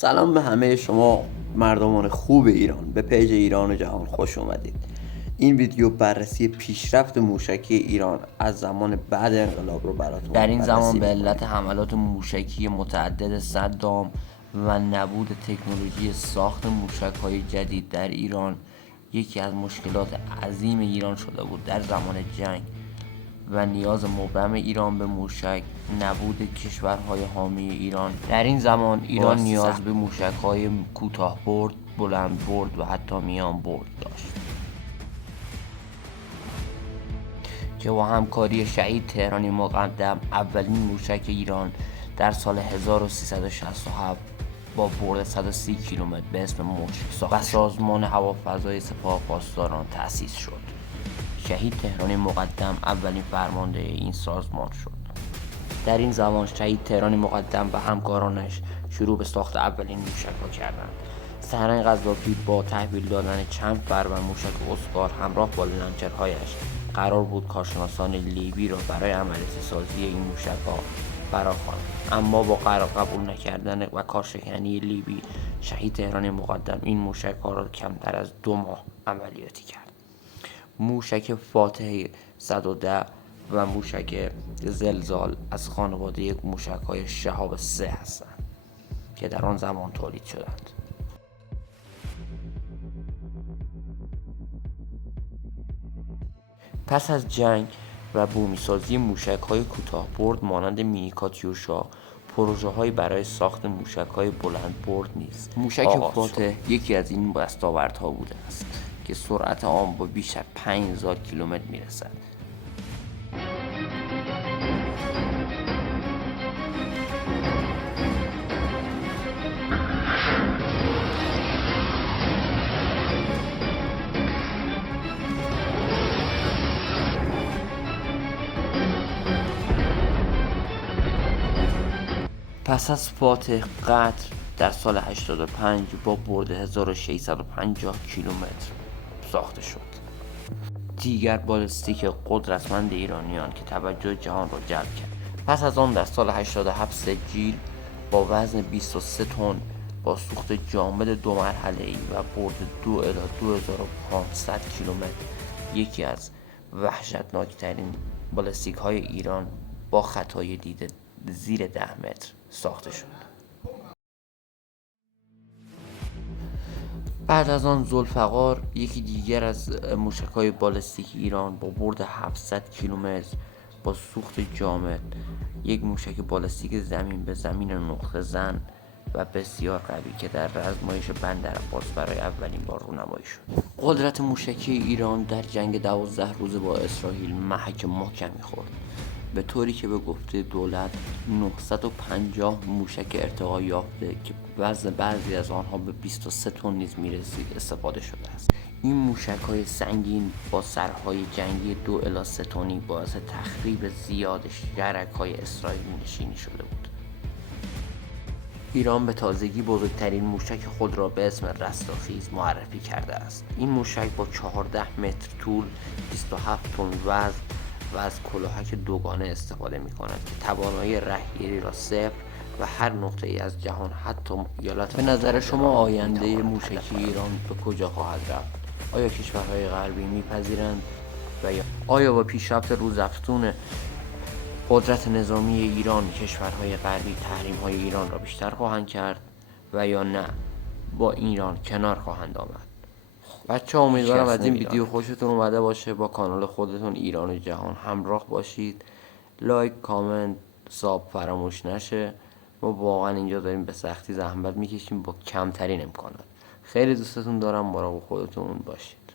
سلام به همه شما مردمان خوب ایران. به پیج ایران و جهان خوش اومدید. این ویدیو بررسی پیشرفت موشکی ایران از زمان بعد انقلاب رو براتون در این زمان به می‌کنیم. علت حملات موشکی متعدد صدام و نبود تکنولوژی ساخت موشک‌های جدید در ایران یکی از مشکلات عظیم ایران شده بود. در زمان جنگ و نیاز مبرم ایران به موشک، نبود کشورهای حامی ایران، در این زمان ایران نیاز به موشک‌های کوتاه برد، بلند برد و حتی میان برد داشت که با همکاری شهید تهرانی مقدم اولین موشک ایران در سال 1367 با برد 130 کیلومتر به اسم موشک ساخته و سازمان هوافضای سپاه پاسداران تأسیس شد. شهید تهرانی مقدم اولین فرمانده این سازمان شد. در این زمان شهید تهرانی مقدم و همکارانش شروع به ساخت اولین موشک‌ها کردند. سرهنگ قذافی با تحویل دادن چند فرمانده موشک اسکار همراه با لنچرهایش قرار بود کارشناسان لیبی را برای عملیاتی سازی این موشک‌ها فراخواند، اما با قبول نکردن و کارشکنی لیبی، شهید تهرانی مقدم این موشک‌ها را کمتر از 2 ماه عملیاتی کرد. موشک فاتح 110 و موشک زلزال از خانواده موشک‌های شهاب 3 هستند که در آن زمان تولید شدند. پس از جنگ و بومی‌سازی موشک‌های کوتاه‌برد مانند مینی کاتیوشا، پروژه‌هایی برای ساخت موشک‌های بلند برد نیز موشک فاتح یکی از این دستاوردها بوده است که سرعت آن با بیش از 5000 کیلومتر می‌رسد. پس از فاتح قطر در سال 85 با برد 1650 کیلومتر ساخته شد. دیگر بالستیک قدرتمند ایرانیان که توجه جهان را جلب کرد. پس از آن در سال 87 سجیل با وزن 23 تن با سوخت جامد 2 مرحله‌ای و برد 2 الی 2500 کیلومتر یکی از وحشتناکترین بالستیک های ایران با خطای دید زیر 10 متر ساخته شد. بعد از آن ذوالفقار یکی دیگر از موشک‌های بالستیک ایران با برد 700 کیلومتر با سوخت جامد، یک موشک بالستیک زمین به زمین نقطه زن و بسیار قوی که در آزمایش بندر عباس برای اولین بار رونمایی شد. قدرت موشکی ایران در جنگ 12 روزه با اسرائیل محک محکمی خورد، به طوری که به گفته دولت 950 موشک ارتقا یافته که وزن بعضی از آنها به 23 تن نیز میرسید استفاده شده است. این موشک‌های سنگین با سرهای جنگی 2 الی 3 تنی باعث تخریب زیاد شرک‌های اسرائیلی نشینی شده بود. ایران به تازگی بزرگترین موشک خود را به اسم رستاخیز معرفی کرده است. این موشک با 14 متر طول، 27 تن وزن و از کلاهک دوگانه استفاده می‌کند که توانایی رهگیری را صفر و هر نقطه‌ای از جهان حتی ایالات. به نظر شما آینده موشکی ایران به کجا خواهد رفت؟ آیا کشورهای غربی می‌پذیرند و یا آیا با پیشرفت روزافزون قدرت نظامی ایران کشورهای غربی تحریم‌های ایران را بیشتر خواهند کرد و یا نه با ایران کنار خواهند آمد؟ بچه‌ها امیدوارم از این ویدیو خوشتون اومده باشه. با کانال خودتون ایران و جهان همراه باشید. لایک، کامنت، ساب فراموش نشه. ما واقعا اینجا داریم به سختی زحمت میکشیم با کمترین امکانات. خیلی دوستتون دارم. مراقب خودتون باشید.